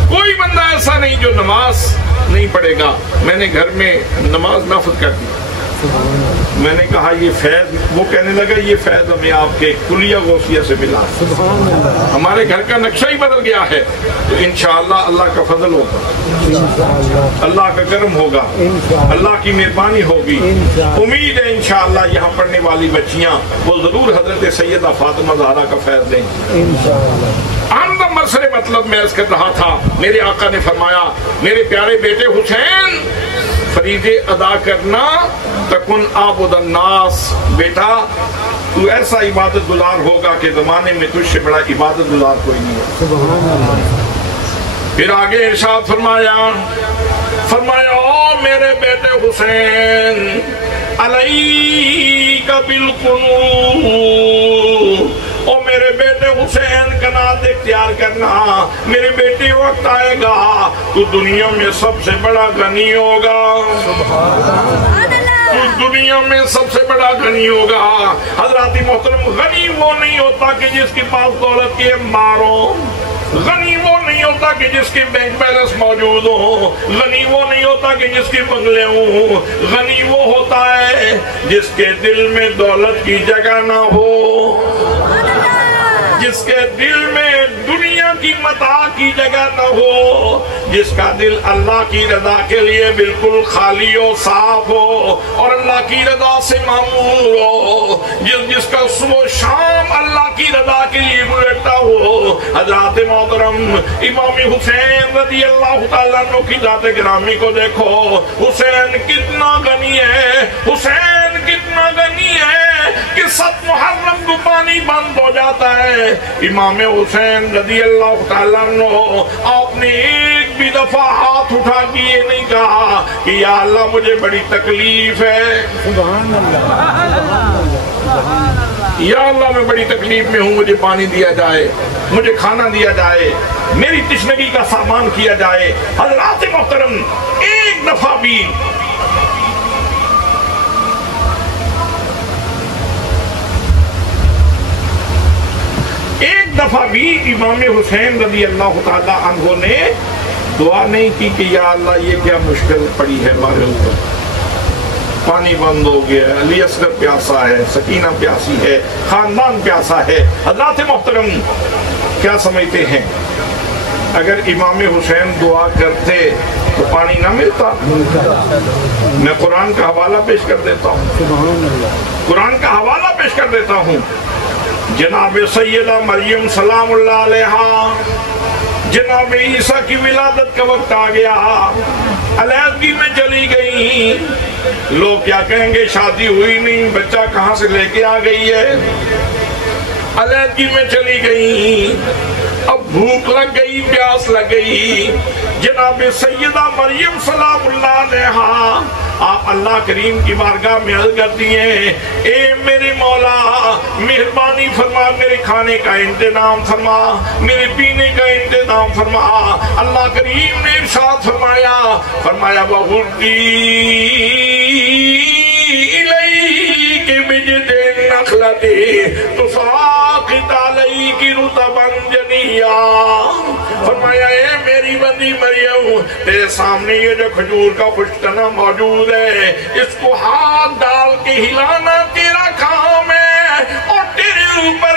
کوئی بندہ ایسا نہیں جو نماز نہیں پڑھے گا. میں نے گھر میں نماز نافذ کر دی. میں نے کہا یہ فیض, وہ کہنے لگا یہ فیض ہمیں آپ کے کلیہ غوثیہ سے ملا. ہمارے گھر کا نقشہ ہی بدل گیا ہے. تو انشاءاللہ اللہ کا فضل ہوگا, اللہ کا کرم ہوگا, اللہ کی مہربانی ہوگی. امید ہے انشاءاللہ یہاں پڑھنے والی بچیاں وہ ضرور حضرت سیدہ فاطمہ زہرا کا فیض لیں. عام مسئلے مطلب میں عرض کر رہا تھا, میرے آقا نے فرمایا میرے پیارے بیٹے حسین فریضے ادا کرنا تکن عابد الناس. بیٹا تو ایسا عبادت گزار ہوگا کہ زمانے میں تجھ سے بڑا عبادت گزار کوئی نہیں ہے. پھر آگے ارشاد فرمایا او میرے بیٹے حسین علیک بالقنوت, او میرے بیٹے حسین قناعت اختیار کرنا. میرے بیٹے وقت آئے گا تو دنیا میں سب سے بڑا غنی ہوگا, تو دنیا میں سب سے بڑا غنی ہوگا. حضرات محترم, غنی وہ نہیں ہوتا کہ جس کے پاس دولت کے انبار ہو, غنی وہ نہیں ہوتا کہ جس کے بینک بیلنس موجود ہو, غنی وہ نہیں ہوتا کہ جس کے بنگلے ہوں. غنی وہ ہوتا ہے جس کے دل میں دولت کی جگہ نہ ہو, جس کے دل میں دنیا کی متاع کی جگہ نہ ہو, جس کا دل اللہ کی رضا کے لیے بالکل خالی و صاف ہو اور اللہ کی رضا سے معمور ہو, جس کا صبح و شام اللہ کی رضا کے لیے گزرتا ہو. حضرات محترم امام حسین رضی اللہ تعالیٰ عنہ کی ذات گرامی کو دیکھو. حسین کتنا غنی ہے, حسین کتنا غنی ہے کہ 7 محرم کو پانی بند ہو جاتا ہے. امام حسین رضی اللہ تعالیٰ عنہ آپ نے ایک بھی دفعہ ہاتھ اٹھا کے یہ نہیں کہا کہ یا اللہ مجھے بڑی تکلیف ہے, یا اللہ میں بڑی تکلیف میں ہوں, مجھے پانی دیا جائے, مجھے کھانا دیا جائے, میری تشنگی کا سامان کیا جائے. حضرات محترم ایک دفعہ بھی امام حسین رضی اللہ تعالیٰ عنہ نے دعا نہیں کی کہ یا اللہ یہ کیا مشکل پڑی ہے ہمارے اوپر, پانی بند ہو گیا, علی اصغر پیاسا ہے, سکینہ پیاسی ہے, خاندان پیاسا ہے. حضرات محترم کیا سمجھتے ہیں اگر امام حسین دعا کرتے تو پانی نہ ملتا؟ میں قرآن کا حوالہ پیش کر دیتا ہوں, قرآن کا حوالہ پیش کر دیتا ہوں. جناب سیدہ مریم سلام اللہ علیہا, جناب عیسیٰ کی ولادت کا وقت آ گیا, علیحدگی میں چلی گئی. لوگ کیا کہیں گے شادی ہوئی نہیں, بچہ کہاں سے لے کے آ گئی ہے. علیحدگی میں چلی گئی, اب بھوک لگ گئی, پیاس لگ گئی. جناب سیدہ مریم سلام اللہ علیہا آپ اللہ کریم کی بارگاہ میں عرض کرتی ہیں اے میرے مولا مہربانی فرما, میرے کھانے کا انتظام فرما, میرے پینے کا انتظام فرما. اللہ کریم نے ارشاد فرمایا وَغُرِّي إِلَيْكِ بِجِدِ النَّخْلَةِ تُسَاقِطْ عَلَيْكِ رُطَبًا جَنِيًّا. فرمایا اے میری بندی بیٹی مریم تیرے سامنے یہ جو کھجور کا پشتنا موجود ہے اس کو ہاتھ ڈال کے ہلانا تیرا کام ہے، اور تیرے اوپر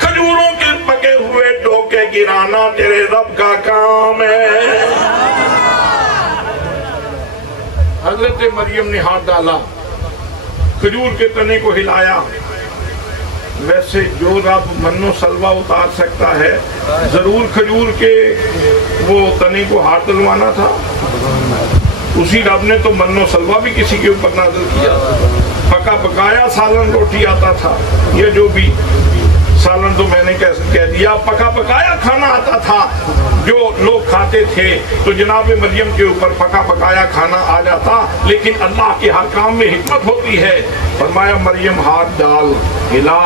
کھجوروں کے پکے ہوئے ڈوکے گرانا تیرے رب کا کام ہے۔ حضرت مریم نے ہاتھ ڈالا، کھجور کے تنے کو ہلایا۔ ویسے جو رب من و سلوہ اتار سکتا ہے ضرور کھجور کے وہ تنے کو ہاتھ ڈلوانا تھا؟ اسی رب نے تو من و سلوہ بھی کسی کے اوپر نازل کیا، پکا پکایا سالن روٹی آتا تھا، یہ جو بھی سالن تو میں نے کہہ دیا، پکا پکایا کھانا آتا تھا جو لوگ کھاتے تھے، تو جناب مریم کے اوپر پکا پکایا کھانا آ جاتا، لیکن اللہ کے ہر کام میں حکمت ہوتی ہے۔ فرمایا مریم ہاتھ ڈال، ہلا،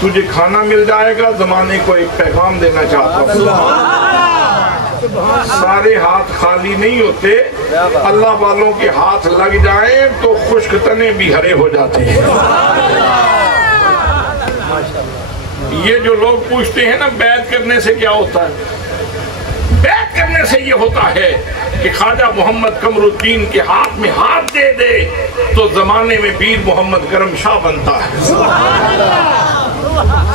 تجھے کھانا مل جائے گا۔ زمانے کو ایک پیغام دینا چاہتا ہوں، سارے ہاتھ خالی نہیں ہوتے، اللہ والوں کے ہاتھ لگ جائیں تو خشک تنے بھی ہرے ہو جاتے ہیں۔ یہ جو لوگ پوچھتے ہیں نا بیعت کرنے سے کیا ہوتا ہے، بیعت کرنے سے یہ ہوتا ہے کہ خواجہ محمد قمر الدین کے ہاتھ میں ہاتھ دے دے تو زمانے میں پیر محمد کرم شاہ بنتا ہے،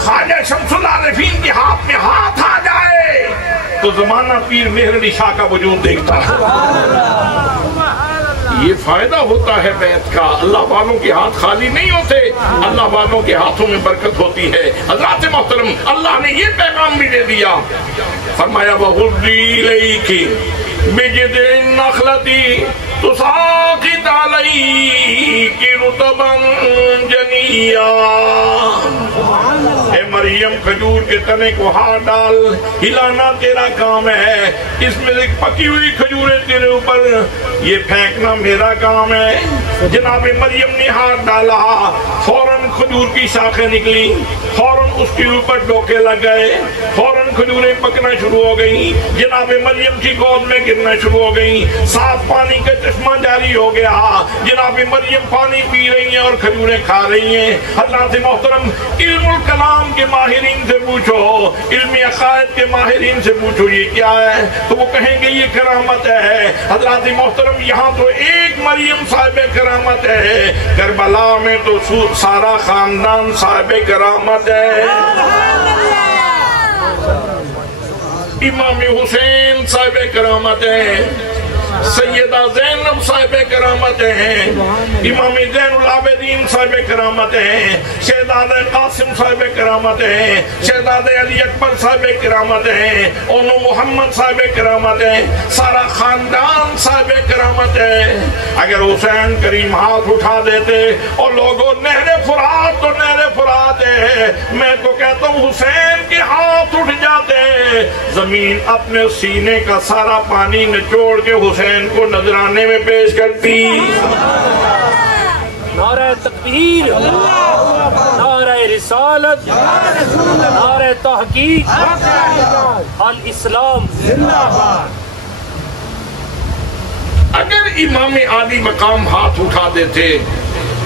خواجہ شمس العارفین کے ہاتھ میں ہاتھ آ جائے تو زمانہ پیر مہر علی شاہ کا وجود دیکھتا ہے۔ یہ فائدہ ہوتا ہے بیعت کا، اللہ والوں کے ہاتھ خالی نہیں ہوتے، اللہ والوں کے ہاتھوں میں برکت ہوتی ہے۔ حضرات محترم، اللہ نے یہ پیغام بھی دے دیا، فرمایا وَغُضِّي إِلَيْكِ بِجِذْعِ النَّخْلَةِ تُسَاقِطْ عَلَيْكِ رُطَبًا جَنِيًّا۔ اے مریم کھجور کے تنے کو ہاتھ ڈال، ہلانا تیرا کام ہے، اس میں ایک پکی ہوئی کھجوریں تیرے اوپر، یہ پھینکنا میرا کام ہے۔ جناب مریم نے ہاتھ ڈالا، فوراً کھجور کی شاخیں نکلی، فوراً اس کے اوپر ڈوکے لگ گئے، فوراً کھجوریں پکنا شروع ہو گئیں، جناب مریم کی گود میں گرنا شروع ہو گئیں، صاف پانی کا چشمہ جاری ہو گیا، جناب مریم پانی پی رہی ہیں اور کھجوریں کھا رہی ہیں۔ حضرات محترم، علم الکلام کے ماہرین سے پوچھو، علم عقائد کے ماہرین سے پوچھو یہ کیا ہے تو وہ کہیں گے یہ کرامت ہے۔ حضرات محترم، یہاں تو ایک مریم صاحب کرامت ہے، کربلا میں تو سارا خاندان صاحب کرامت ہے۔ امام حسین صاحب کرامت ہیں، سیدہ زینب صاحب کرامت ہیں، امام زین العابدین صاحب کرامت ہیں، شہزادہ قاسم صاحب کرامت ہیں، شہزادہ علی اکبر صاحب کرامت ہیں، اونو محمد صاحب کرامت ہیں، سارا خاندان صاحب کرامت ہے۔ اگر حسین کریم ہاتھ اٹھا دیتے اور لوگوں نہر فرات تو نہر فرات ہے، میں تو کہتا ہوں حسین کے ہاتھ اٹھ جاتے، زمین اپنے سینے کا سارا پانی نچوڑ کے حسین کو نذرانے میں پیش کرتی۔ نعرہ تکبیر، نعرہ رسالت، نعرہ تحقیق، الاسلام۔ اگر امام عالی مقام ہاتھ اٹھا دیتے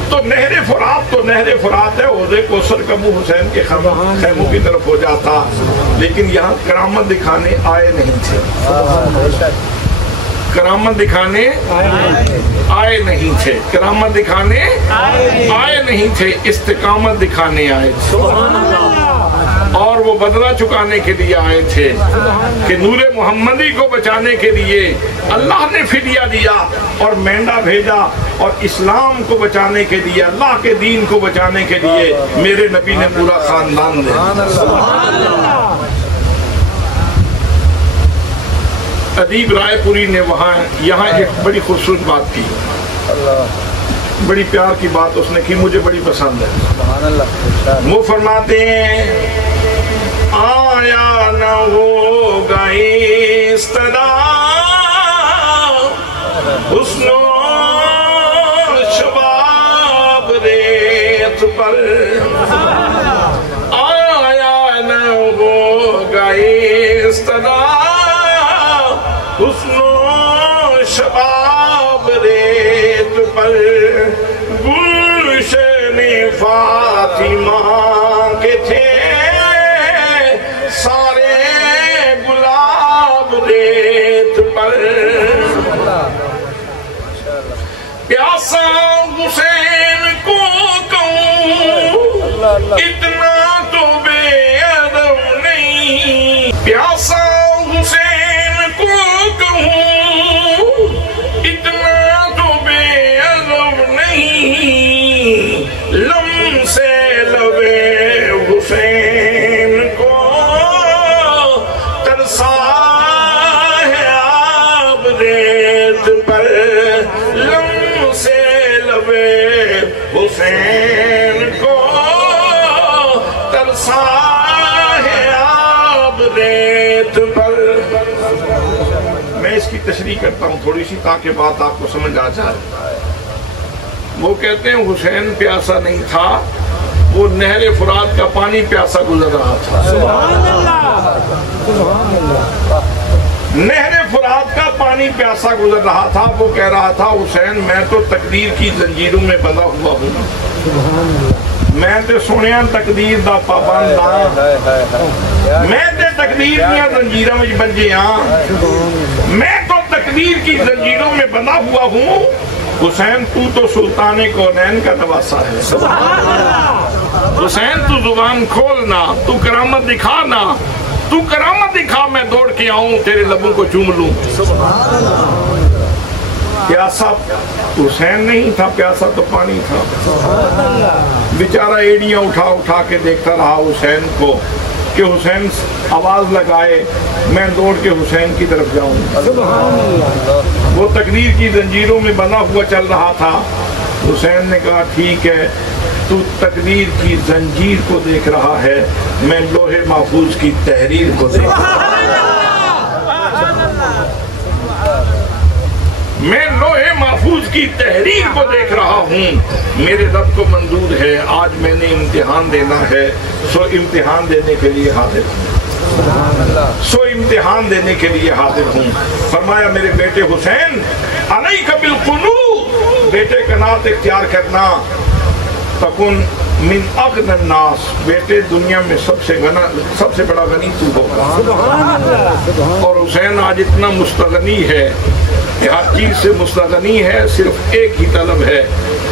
تو نہر فرات تو نہر فرات ہے، حوض کوثر کا منہ حسین کے خیموں کی طرف ہو جاتا، لیکن یہاں کرامت دکھانے آئے نہیں تھے، کرامت دکھانے آئے نہیں تھے، کرامت دکھانے آئے نہیں تھے، استقامت دکھانے آئے تھے، اور وہ بدلہ چکانے کے لیے آئے تھے کہ نور محمدی کو بچانے کے لیے اللہ نے فدیہ دیا اور مینڈا بھیجا، اور اسلام کو بچانے کے لیے، اللہ کے دین کو بچانے کے لیے میرے نبی نے پورا خاندان دیا۔ ادیب رائے پوری نے یہاں ایک بڑی خوبصورت بات کی، بڑی پیار کی بات اس نے کی، مجھے بڑی پسند ہے۔ وہ فرماتے ہیں آیا نہ ہوگا اس طرح حسن و شباب ریت پر، آیا نہ ہوگا اس طرح حسن و شباب ریت پر، گلشن فاطمہ کے تھے سارے گلاب ریت حسین کو ترسا ہے آب ریت پر. میں اس کی تشریح کرتا ہوں تھوڑی سی تاکہ بات آپ کو سمجھ آ جائے. وہ کہتے ہیں حسین پیاسا نہیں تھا، وہ نہر فرات کا پانی پیاسا گزر رہا تھا. سبحان اللہ، سبحان اللہ. نہر فرات کا پانی پیاسا گزر رہا تھا. وہ کہہ رہا تھا حسین میں تو تقدیر کی زنجیروں میں بندھا ہوا ہوں، میں تے سنیا تقدیر دا پابند ہاں، میں تے تقدیر دیا زنجیروں میں بندھے ہاں، میں تو تقدیر کی زنجیروں میں بندھا ہوا ہوں. حسین تو سلطان کونین کا نواسا ہے. حسین تو زبان کھولنا، تو کرامت دکھانا، تو کرامت دکھا میں دوڑ کے آؤں تیرے لبوں کو چوم لوں. پیاسا حسین نہیں تھا، پیاسا تو پانی تھا. بیچارہ ایڑیاں اٹھا اٹھا کے دیکھتا رہا حسین کو کہ حسین آواز لگائے میں دوڑ کے حسین کی طرف جاؤں. وہ تقدیر کی زنجیروں میں بندھا ہوا چل رہا تھا. حسین نے کہا ٹھیک ہے، تو تقدیر کی زنجیر کو دیکھ رہا ہے، میں لوہے محفوظ کی تحریر کو دیکھ رہا ہوں. میں لوہے محفوظ کی تحریر کو دیکھ رہا ہوں. میرے رب کو منظور ہے، آج میں نے امتحان دینا ہے، سو امتحان دینے کے لیے حاضر ہوں، سو امتحان دینے کے لیے حاضر ہوں. فرمایا میرے بیٹے حسین علیک بالقنوت، بیٹے قناعت اختیار کرنا. تکن من اغنى الناس، بیٹے دنیا میں سب سے بڑا غنی تو ہوگا. اور حسین آج اتنا مستغنی ہے، ہر چیز سے مستغنی ہے، صرف ایک ہی طلب ہے،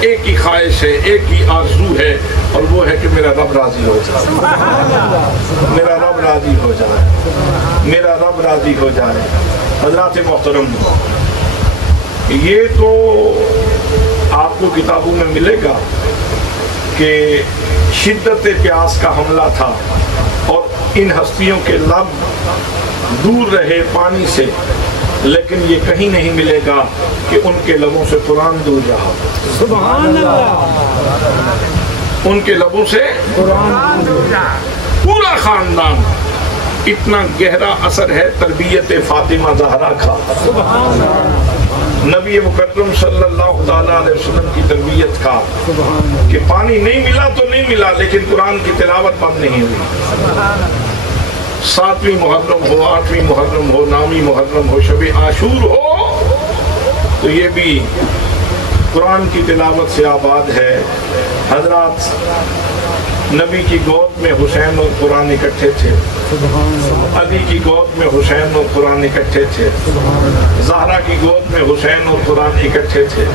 ایک ہی خواہش ہے، ایک ہی آرزو ہے، اور وہ ہے کہ میرا رب راضی ہو جائے، میرا رب راضی ہو جائے، میرا رب راضی ہو جائے. حضرات محترم، یہ تو آپ کو کتابوں میں ملے گا کہ شدت پیاس کا حملہ تھا اور ان ہستیوں کے لب دور رہے پانی سے، لیکن یہ کہیں نہیں ملے گا کہ ان کے لبوں سے قرآن دور رہا. سبحان اللہ، ان کے لبوں سے قرآن دور رہا. پورا خاندان، اتنا گہرا اثر ہے تربیت فاطمہ زہرا کا. سبحان اللہ، نبی مکرم صلی اللہ تعالیٰ علیہ وسلم کی تربیت کا کہ پانی نہیں ملا تو نہیں ملا، لیکن قرآن کی تلاوت بند نہیں ہوئی. 7ویں محرم ہو، 8ویں محرم ہو، 9ویں محرم ہو، شب عاشور ہو، تو یہ بھی قرآن کی تلاوت سے آباد ہے. حضرات، نبی کی گود میں حسین اور قرآن اکٹھے تھے، علی کی گود میں حسین اور قرآن اکٹھے تھے، زہرا کی گود میں حسین اور قرآن اکٹھے تھے،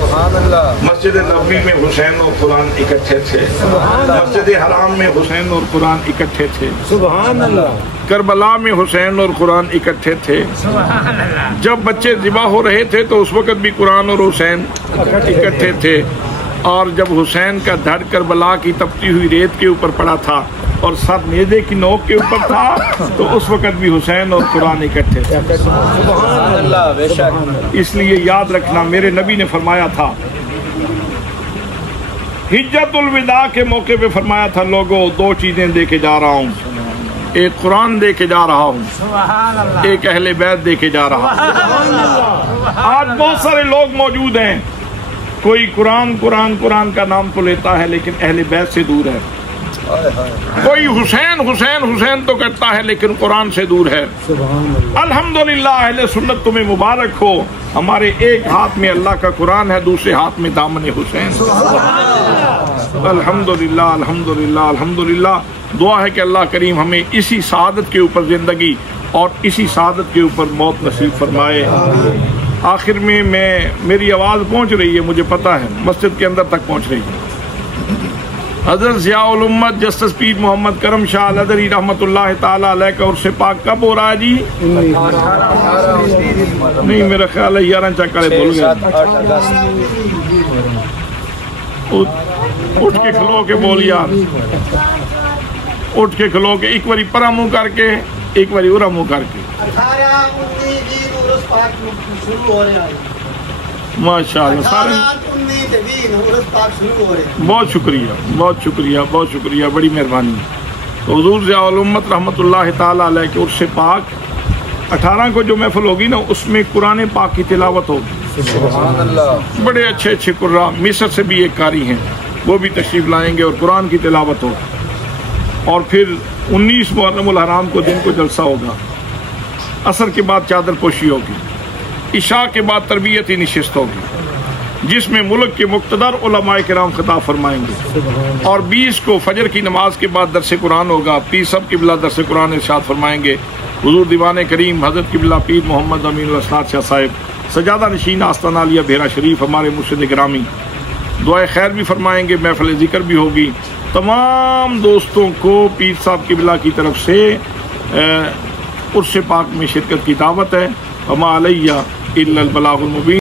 مسجد نبوی میں حسین اور قرآن اکٹھے تھے، مسجد حرام میں حسین اور قرآن اکٹھے تھے، سبحان اللہ، کربلا میں حسین اور قرآن اکٹھے تھے. جب بچے ذبح ہو رہے تھے تو اس وقت بھی قرآن اور حسین اکٹھے تھے، اور جب حسین کا دھڑ کربلا کی تپتی ہوئی ریت کے اوپر پڑا تھا اور سر نیزے کی نوک کے اوپر تھا تو اس وقت بھی حسین اور قرآن اکٹھے تھے. اس لیے یاد رکھنا، میرے نبی نے فرمایا تھا، حجت الوداع کے موقع پہ فرمایا تھا، لوگوں 2 چیزیں دے کے جا رہا ہوں، ایک قرآن دے کے جا رہا ہوں، ایک اہل بیت دے کے جا رہا ہوں. آج بہت سارے لوگ موجود ہیں، کوئی قرآن قرآن قرآن کا نام تو لیتا ہے لیکن اہل بیت سے دور ہے. کوئی حسین حسین حسین تو کرتا ہے لیکن قرآن سے دور ہے. الحمدللہ اہل سنت تمہیں مبارک ہو، ہمارے ایک ہاتھ میں اللہ کا قرآن ہے، دوسرے ہاتھ میں دامن حسین. الحمدللہ الحمدللہ الحمدللہ. دعا ہے کہ اللہ کریم ہمیں اسی سعادت کے اوپر زندگی اور اسی سعادت کے اوپر موت نصیب فرمائے. آخر میں میری آواز پہنچ رہی ہے، مجھے پتا ہے مسجد کے اندر تک پہنچ رہی ہے. حضرت ضیاء الامت جسٹس پیر محمد کرم شاہ الحضری رحمت اللہ تعالی علیہ کا عرس پاک کب ہو رہا ہے جی؟ نہیں، میرا خیال ہے 11 چکرے بھول گئے. اٹھ کے کھلو کے بول یار، اٹھ کے کھلو کے، ایک باری پرا منہ کر کے، ایک باری ارا منہ کر کے. ماشاءاللہ سارے بہت شکریہ بہت شکریہ بہت شکریہ، بڑی مہربانی۔ تو حضور ضیاء الامت رحمۃ اللہ تعالیٰ علیہ کے عرس پاک 18 کو جو محفل ہوگی نا، اس میں قرآن پاک کی تلاوت ہوگی۔ سبحان اللہ۔ بڑے اچھے اچھے قراء مصر سے بھی ایک قاری ہیں، وہ بھی تشریف لائیں گے اور قرآن کی تلاوت ہوگی۔ اور پھر 19 محرم الحرام کو دن کو جلسہ ہوگا، عصر کے بعد چادر پوشی ہوگی، عشاء کے بعد تربیتی نشست ہوگی جس میں ملک کے مقتدر علماء کرام خطاب فرمائیں گے، اور 20 کو فجر کی نماز کے بعد درس قرآن ہوگا، پیر صاحب قبلہ درس قرآن ارشاد فرمائیں گے، حضور دیوان کریم حضرت قبلہ پیر محمد امین الاسناد شاہ صاحب سجادہ نشین آستانہ عالیہ بحیرہ شریف ہمارے مرشد گرامی دعائے خیر بھی فرمائیں گے، محفل ذکر بھی ہوگی۔ تمام دوستوں کو پیر صاحب قبلہ کی طرف سے عرس پاک میں شرکت کی دعوت ہے۔ وما علیہ الا البلاغ المبین۔